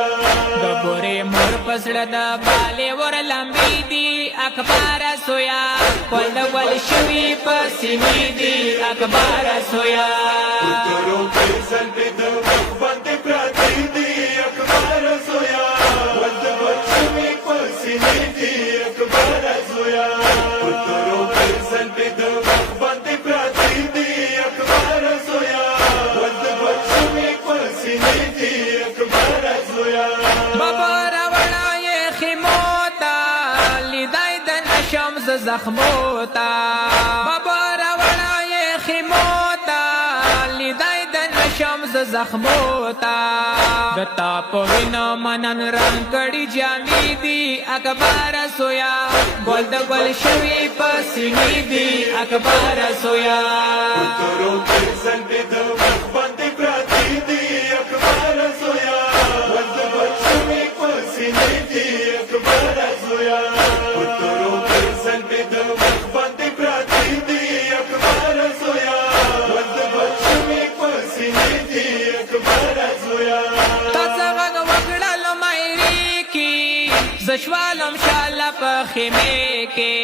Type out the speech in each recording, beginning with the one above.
سویا د بورې مور پسړه د بالې ور لمبې دي اکبر سویا ګل د ګل شوي په سینې دي اکبر سویا تورو کې زلبې د مخ باندې پراته دي اکبر سویا ګل د ګل شوي په سینې دي اکبر سویا تورو کې زلبې د مخ باندې پراته دي اکبر سویا ګل د ګل شوي په سینې دي اکبر سویا بابا راوړا یې خیمو ته لیدای د نشم ز زخمو ته بابا راوړا یې خیمو ته لیدای د نشم ز زخمو ته د تا په وینو منن رنګ کړي جامې دي اکبر سویا ګل د ګل شوي په سینې دي اکبر سویا تورو کې زلبې د مخ باندې پراته دي اکبر سویا ګل د ګل شوي په سینې دي اکبر سویا تورو کې زلبې د مخ باندې پراته دي اکبر سویا ګل د ګل شوي په سینې دي اکبر سویا تا څنګه وکړل مېری کی زشوالم شاله په خیمه کې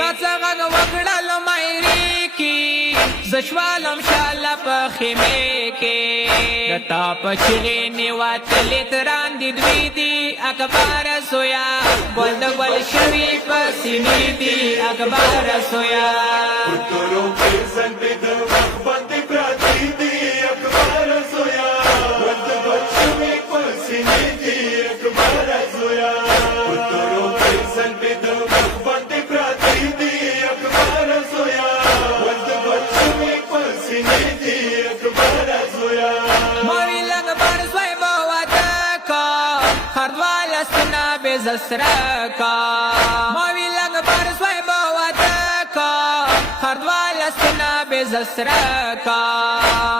تا څنګه وکړل مېری کی زشوالم شاله په خیمه کې د تا په چغې نیواتلې تران دي دوی دي اکبر سویا ګل د ګل شوي په سینې دي اکبر سویا تورو کې زلبې د مخ باندې پراته دي اکبر سویا ګل د ګل شوي په سینې دي اکبر سویا تورو کې زلبې د مخ باندې پراته دي اکبر سویا ګل د ګل شوي په سینې دي اکبر سویا ماوی لنگ بر سوی باواتا کا خردوال سنا بے زسرا کا ماوی لنگ بر سوی باواتا کا خردوال سنا بے زسرا کا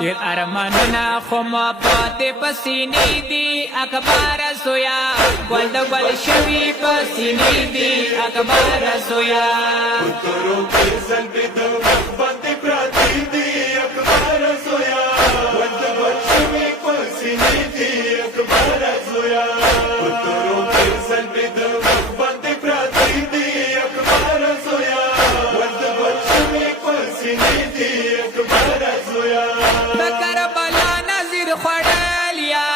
تیر ارمانونا خما پاتے پسینی دی اکبر سویا گل د گل شوی پسینی دی اکبر سویا تورو کې زلبې د مخ باندې پراته دي اکبر سویا ګل د ګل شوي په سینې دي اکبر سویا تورو کې زلبې د مخ باندې پراته دي اکبر سویا ګل د ګل شوي په سینې دي اکبر سویا د کربلا نظیر خوړلیا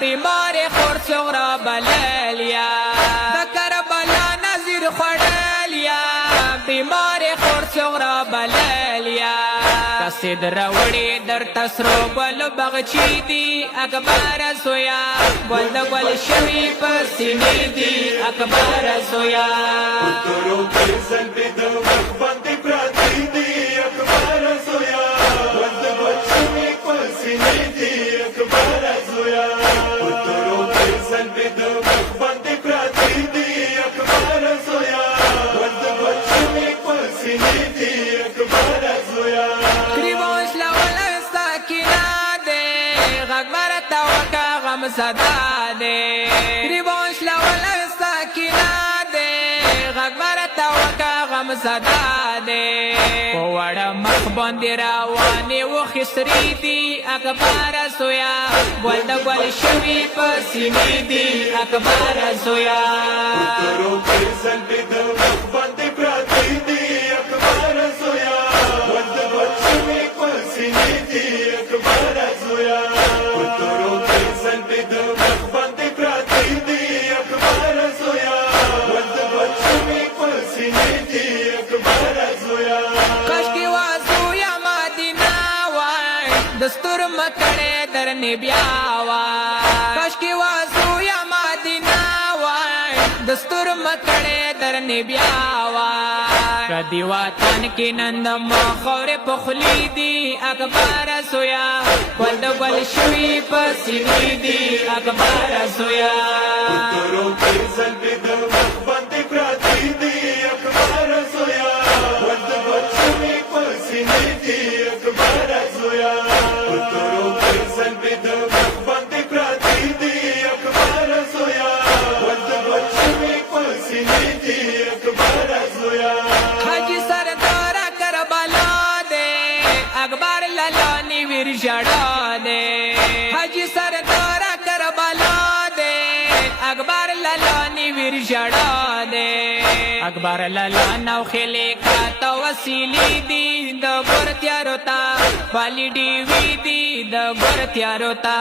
بیمار خور څومره بللیا د کربلا نظیر خوړلیا بیمار خور څومره بللیا کسید راوړي در تسرو ګل بغچی دی اکبر سویا ګل د ګل شوي په سینې دی اکبر سویا تورو کې زلبې د مخ باندې پراته دي اکبر سویا ګل د ګل شوي په سینې دي اکبر سویا تورو کې زلبې د مخ باندې پراته دي اکبر سویا ګل د ګل شوي په سینې دي اکبر سویا گریبانش لول ساکینه ده غږ مرته وکه غم صدا ده گریبانش لول ساکینه ده غږ مرته وکه غم صدا ده په وړه مخ باندې روانې وخې سرې دي اکبر سویا ګل د ګل شوي په سینې دي اکبر سویا تورو کې زلبې د مخ باندې پراته دي اکبر سویا ګل د ګل شوي په سینې دي اکبر سویا تورو کې زلبې د مخ باندې پراته دي اکبر سویا ګل د ګل شوي په سینې دي اکبر سویا کاشکې واسو یا مدینه وای دستور مکړې درنې بیا وای کاشکې واسو یا مدینه وای دستور مکړې درنې بیا وای ردی وطن کې نن ما خورې په خولې دي اکبر سویا ګل د ګل شوي په سینې دي اکبر سویا تورو کې زلبې د مخ باندې پراته دي اکبر سویا ګل د ګل شوي په سینې دي اکبر سویا تورو کې زلبې د مخ باندې پراته دي اکبر سویا ګل د ګل شوي په سینې دي اکبر سویا حاجی سردار کربلا دے اکبر لالانی ویر جڑا دے حاجی سردار کربلا دے زړه دی اکبر لالا نو خلی کاته وسیلی دی د ګور تیارو تا والی ډی وی دی د ګور تیارو تا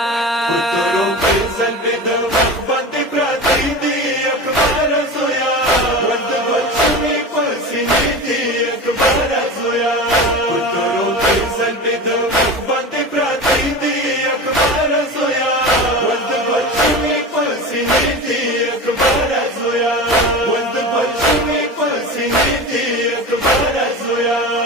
تورو کې زلبې د مخ باندې پراتی دي اکبر زویا ورد بچوي پسینې دي اکبر زویا تورو کې زلبې د مخ باندې پراتی دي اکبر زویا ورد بچوي پسینې دي اکبر زویا ورد بچوي پسینې دي اکبر زویا